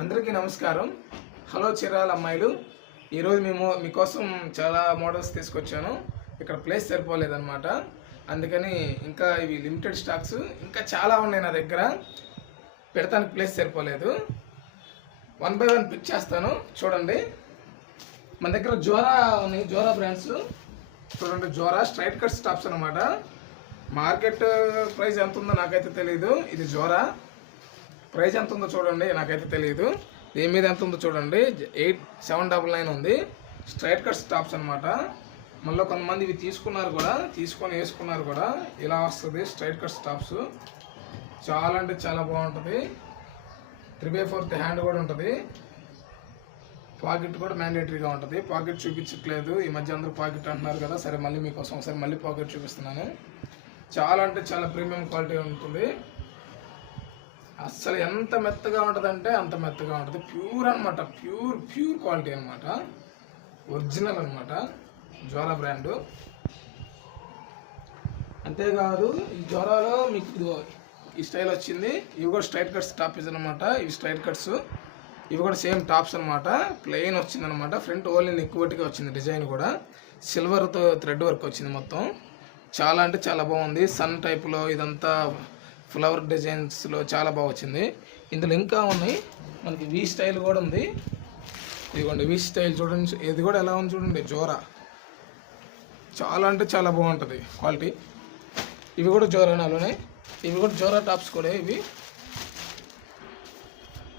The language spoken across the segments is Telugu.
అందరికీ నమస్కారం. హలో చీరాల అమ్మాయిలు. ఈరోజు మీకోసం చాలా మోడల్స్ తీసుకొచ్చాను. ఇక్కడ ప్లేస్ సరిపోలేదన్నమాట, అందుకని ఇంకా ఇవి లిమిటెడ్ స్టాక్స్ ఇంకా చాలా ఉన్నాయి నా దగ్గర, పెడతానికి ప్లేస్ సరిపోలేదు. 1 by 1 పిక్ చేస్తాను, చూడండి. మన దగ్గర జోరా ఉన్నాయి, జోరా బ్రాండ్స్ చూడండి. జోరా స్ట్రైట్ కట్ స్టాప్స్ అనమాట. మార్కెట్ ప్రైస్ ఎంత ఉందో నాకైతే తెలియదు. ఇది జోరా ప్రైస్ ఎంత ఉందో చూడండి, నాకైతే తెలియదు. దీని మీద ఎంత ఉందో చూడండి. 8799 ఉంది. స్ట్రైట్ కట్ స్టాప్స్ అనమాట. మళ్ళీ కొంతమంది ఇవి తీసుకొని వేసుకున్నారు కూడా. ఇలా వస్తుంది స్ట్రైట్ కట్ స్టాప్స్. చాలా అంటే చాలా బాగుంటుంది. 3/4 హ్యాండ్ కూడా ఉంటుంది. పాకెట్ కూడా మ్యాండేటరీగా ఉంటుంది. పాకెట్ చూపించట్లేదు ఈ మధ్య, అందరూ పాకెట్ అంటున్నారు కదా. సరే, మళ్ళీ మీకోసం ఒకసారి మళ్ళీ పాకెట్ చూపిస్తున్నాను. చాలా అంటే చాలా ప్రీమియం క్వాలిటీ ఉంటుంది. అస్సలు ఎంత మెత్తగా ఉంటుందంటే అంత మెత్తగా ఉంటుంది. ప్యూర్ అనమాట, ప్యూర్ క్వాలిటీ అనమాట, ఒరిజినల్ అనమాట. Zora brand. అంతేకాదు, ఈ జోరాలో మీకు ఈ స్టైల్ వచ్చింది. ఇవి కూడా స్ట్రైట్ కట్స్ టాప్స్ అనమాట. ఇవి స్ట్రైట్ కట్స్, ఇవి కూడా సేమ్ టాప్స్ అనమాట. ప్లెయిన్ వచ్చిందనమాట. ఫ్రంట్ ఓన్లీ నెక్ ఒకటిగా వచ్చింది. డిజైన్ కూడా సిల్వర్తో థ్రెడ్ వర్క్ వచ్చింది మొత్తం. చాలా అంటే చాలా బాగుంది. సన్ టైప్లో ఇదంతా ఫ్లవర్ డిజైన్స్లో చాలా బాగా వచ్చింది. ఇందులో ఇంకా ఉన్నాయి. మనకి వి స్టైల్ కూడా ఉంది. ఇదిగోండి వి స్టైల్ చూడండి. ఇది కూడా ఎలా ఉంది చూడండి. జోరా చాలా అంటే చాలా బాగుంటుంది క్వాలిటీ. ఇవి కూడా జోరానాలోనే. ఇవి కూడా జోరా టాప్స్ కూడా. ఇవి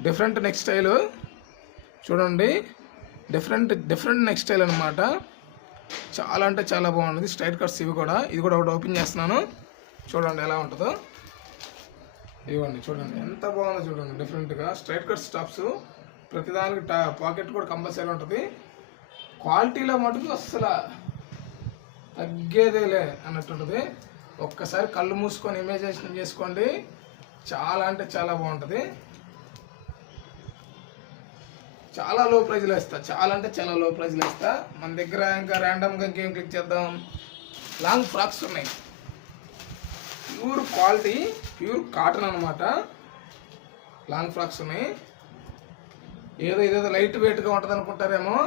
డిఫరెంట్ నెక్ స్టైల్ చూడండి. డిఫరెంట్ నెక్ స్టైల్ అనమాట. చాలా అంటే చాలా బాగుంటుంది. స్ట్రైట్ కట్స్ ఇవి కూడా. ఇది కూడా ఒకటి ఓపెన్ చేస్తున్నాను, చూడండి ఎలా ఉంటుందో. ఇవ్వండి చూడండి ఎంత బాగుందో చూడండి. డిఫరెంట్గా స్ట్రైట్ కట్ స్టాప్స్. ప్రతిదానికి పాకెట్ కూడా కంపల్సరీ ఉంటుంది. క్వాలిటీలో మటుకు అస్సలు తగ్గేదేలే అన్నట్టుంటుంది. ఒక్కసారి కళ్ళు మూసుకొని ఇమేజినేషన్ చేసుకోండి. చాలా అంటే చాలా బాగుంటుంది. చాలా లో ప్రైజ్లో ఇస్తా. చాలా అంటే చాలా లో ప్రైజ్లో ఇస్తా. మన దగ్గర ఇంకా ర్యాండమ్గా ఇంకేం క్లిక్ చేద్దాం. లాంగ్ ఫ్రాక్స్ ఉన్నాయి. ప్యూర్ క్వాలిటీ, ప్యూర్ కాటన్ అనమాట. లాంగ్ ఫ్రాక్స్ ఉన్నాయి. ఇదేదో లైట్ వెయిట్గా ఉంటుంది అనుకుంటారేమో,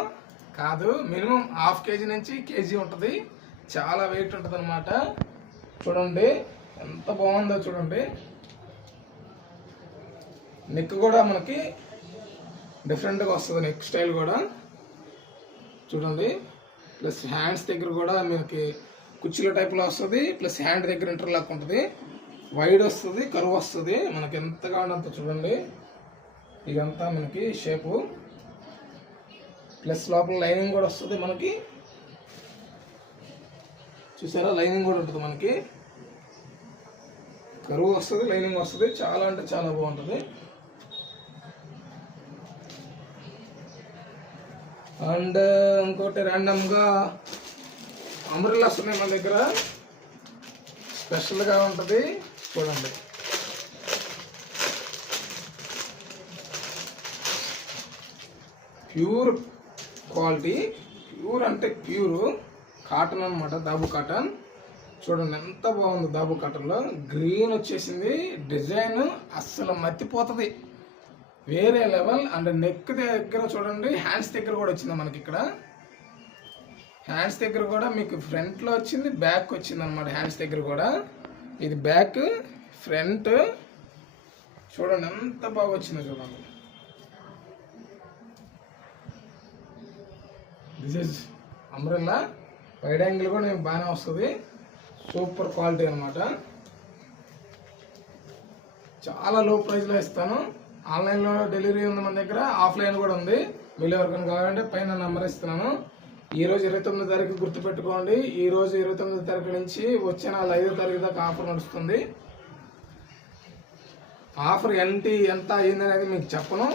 కాదు. మినిమం 1/2 kg నుంచి కేజీ ఉంటుంది. చాలా వెయిట్ ఉంటుంది అనమాట. చూడండి ఎంత బాగుందో చూడండి. నెక్ కూడా మనకి డిఫరెంట్గా వస్తుంది. నెక్ స్టైల్ కూడా చూడండి. ప్లస్ హ్యాండ్స్ దగ్గర కూడా మనకి కుర్చీల టైప్లో వస్తుంది. ప్లస్ హ్యాండ్ దగ్గర ఇంటర్లాక్ ఉంటుంది. వైడ్ వస్తుంది, కరువు వస్తుంది. మనకి ఎంత కావాలంత చూడండి. ఇదంతా మనకి షేపు. ప్లస్ లోపల లైనింగ్ కూడా వస్తుంది మనకి. చూసారా, లైనింగ్ కూడా ఉంటుంది మనకి. కరువు వస్తుంది, లైనింగ్ వస్తుంది. చాలా అంటే చాలా బాగుంటుంది. అండ్ ఇంకోటి ర్యాండమ్గా అంబ్రెల్లాస్ ఉన్నాయి మన దగ్గర. స్పెషల్గా ఉంటుంది చూడండి. ప్యూర్ క్వాలిటీ, ప్యూర్ అంటే ప్యూర్ కాటన్ అనమాట. దాబు కాటన్ చూడండి ఎంత బాగుంది. దాబు కాటన్లో గ్రీన్ వచ్చేసింది. డిజైన్ అస్సలు మర్చిపోతుంది, వేరే లెవెల్. అండ్ నెక్ దగ్గర చూడండి, హ్యాండ్స్ దగ్గర కూడా వచ్చింది మనకి. ఇక్కడ హ్యాండ్స్ దగ్గర కూడా మీకు ఫ్రంట్లో వచ్చింది, బ్యాక్ వచ్చింది అనమాట. హ్యాండ్స్ దగ్గర కూడా ఇది బ్యాక్, ఫ్రంట్ చూడండి ఎంత బాగా వచ్చిందో చూడండి. This is umbrella. Wide angle కూడా మీకు బాగానే వస్తుంది. సూపర్ క్వాలిటీ అనమాట. చాలా లో ప్రైస్లో ఇస్తాను. ఆన్లైన్లో డెలివరీ ఉంది మన దగ్గర, ఆఫ్లైన్ కూడా ఉంది. మీరు ఎవరికైనా కావాలంటే పైన నెంబర్ ఇస్తున్నాను. ఈరోజు 29వ తారీఖు గుర్తుపెట్టుకోండి. ఈరోజు 29వ తారీఖు నుంచి వచ్చే నెల 5వ తారీఖు దాకా ఆఫర్ నడుస్తుంది. ఆఫర్ ఎంత అయింది అనేది మీకు చెప్పను.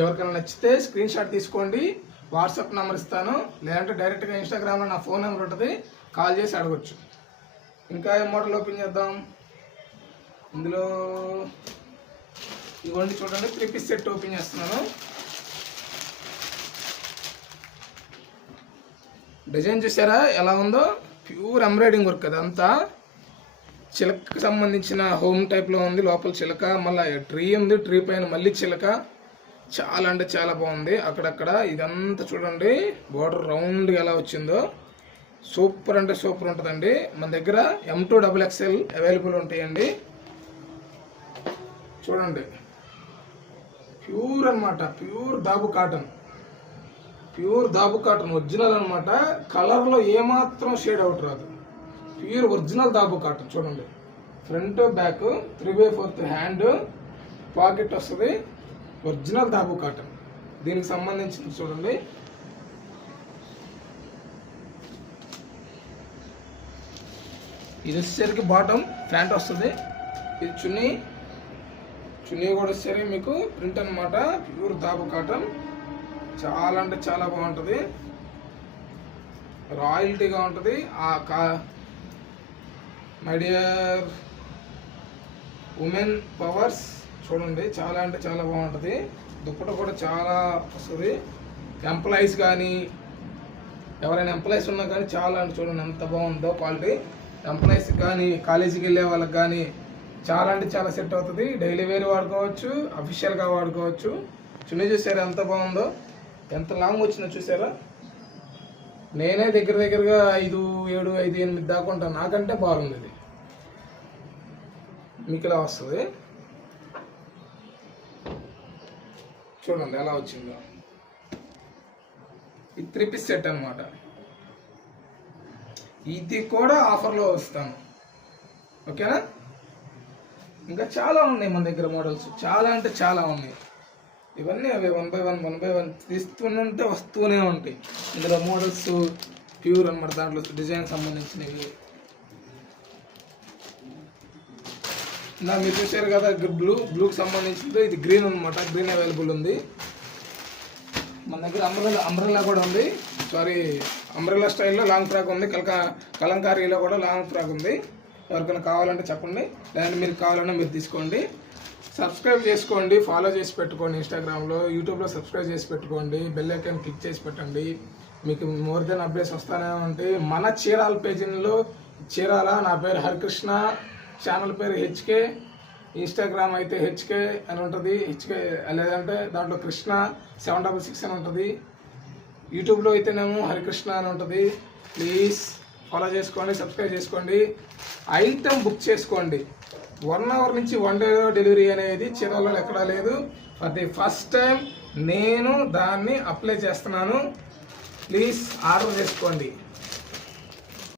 ఎవరికైనా నచ్చితే స్క్రీన్ షాట్ తీసుకోండి, వాట్సాప్ నెంబర్ ఇస్తాను. లేదంటే డైరెక్ట్గా ఇన్స్టాగ్రామ్లో నా ఫోన్ నెంబర్ ఉంటుంది, కాల్ చేసి అడగచ్చు. ఇంకా ఏ మోడల్ ఓపెన్ చేద్దాం. ఇందులో ఇవ్వండి చూడండి. 3 పీస్ సెట్ ఓపెన్ చేస్తున్నాను. డిజైన్ చూసారా ఎలా ఉందో. ప్యూర్ ఎంబ్రాయిడింగ్ వర్క్ అదంతా. చిలకకి సంబంధించిన హోమ్ టైప్లో ఉంది. లోపల చిలక, మళ్ళీ ట్రీ ఉంది, ట్రీ పైన మళ్ళీ చిలక. చాలా అంటే చాలా బాగుంది. అక్కడక్కడ ఇదంతా చూడండి బోర్డర్ రౌండ్గా ఎలా వచ్చిందో, సూపర్ అంటే సూపర్ ఉంటుందండి. మన దగ్గర M2 XXL అవైలబుల్ ఉంటాయండి. చూడండి ప్యూర్ అనమాట, ప్యూర్ దాబు కాటన్ ఒరిజినల్ అనమాట. కలర్లో ఏమాత్రం షేడ్ అవుట్ రాదు, ప్యూర్ ఒరిజినల్ దాబు కాటన్. చూడండి ఫ్రంట్ బ్యాక్ 3/4 హ్యాండ్, పాకెట్ వస్తుంది, ఒరిజినల్ దాబు కాటన్. దీనికి సంబంధించింది చూడండి. ఇది వచ్చేసరికి బాటమ్ ప్యాంట్ వస్తుంది. ఇది చున్నీ కూడా వచ్చేసరికి మీకు ప్రింట్ అనమాట, ప్యూర్ దాబు కాటన్. చాలా అంటే చాలా బాగుంటుంది, రాయల్టీగా ఉంటుంది. మై డియర్ ఉమెన్ పవర్స్ చూడండి, చాలా అంటే చాలా బాగుంటుంది. దుప్పట కూడా చాలా వస్తుంది. ఎంప్లాయీస్ కానీ ఎవరైనా ఎంప్లాయీస్ ఉన్నా కానీ చాలా అంటే చూడండి ఎంత బాగుందో క్వాలిటీ. ఎంప్లాయీస్ కానీ కాలేజీకి వెళ్ళే వాళ్ళకి కానీ చాలా అంటే చాలా సెట్ అవుతుంది. డైలీ వేర్ వాడుకోవచ్చు, అఫీషియల్గా వాడుకోవచ్చు. చున్నీ చూసారా ఎంత బాగుందో, ఎంత లాంగ్ వచ్చిందో చూసారా. నేనే దగ్గరగా 5, 7, 5, 8 దాకా ఉంటాను. నాకంటే బాగుంది ఇది. మీకు ఇలా వస్తుంది చూడండి ఎలా వచ్చిందో. ఇది 3 పీస్ సెట్ అనమాట. ఇది కూడా ఆఫర్లో వస్తాను, ఓకేనా. ఇంకా చాలా ఉన్నాయి మన దగ్గర మోడల్స్, చాలా అంటే చాలా ఉన్నాయి. ఇవన్నీ అవి 1 by 1 తీస్తుంటే వస్తూనే ఉంటాయి. ఇందులో మోడల్స్ ప్యూర్ అనమాట, దాంట్లో డిజైన్ సంబంధించినవి. నా మీరు చూసారు కదా బ్లూకి సంబంధించింది. ఇది గ్రీన్ అనమాట, గ్రీన్ అవైలబుల్ ఉంది మన దగ్గర. అంబ్రెల్లా కూడా ఉంది, అంబ్రెల్లా స్టైల్లో లాంగ్ ఫ్రాక్ ఉంది. కలంకారీలో కూడా లాంగ్ ఫ్రాక్ ఉంది. ఎవరికైనా కావాలంటే చెప్పండి, లేదంటే మీరు కావాలన్నా మీరు తీసుకోండి. సబ్స్క్రైబ్ చేసుకోండి, ఫాలో చేసి పెట్టుకోండి. ఇన్స్టాగ్రామ్లో, యూట్యూబ్లో సబ్స్క్రైబ్ చేసి పెట్టుకోండి. బెల్ ఐకాన్ క్లిక్ చేసి పెట్టండి, మీకు మోర్ దెన్ అప్డేట్స్ వస్తూనే ఉంటాయి. మన చీరాల పేజీలో చీరాల, నా పేరు హరికృష్ణ, ఛానల్ పేరు HK, ఇన్స్టాగ్రామ్ అయితే HK అని ఉంటుంది. HK లేదంటే దాంట్లో కృష్ణ 766 అని ఉంటుంది. యూట్యూబ్లో అయితేనేమో హరికృష్ణ అని ఉంటుంది. ప్లీజ్ ఫాలో చేసుకోండి, సబ్స్క్రైబ్ చేసుకోండి. ఐటమ్ బుక్ చేసుకోండి. 1 hour నుంచి 1 day డెలివరీ అనేది చీరాలలో ఎక్కడా లేదు. ఫర్ ది ఫస్ట్ టైం నేను దాన్ని అప్లై చేస్తున్నాను. ప్లీజ్ ఆర్డర్ చేసుకోండి.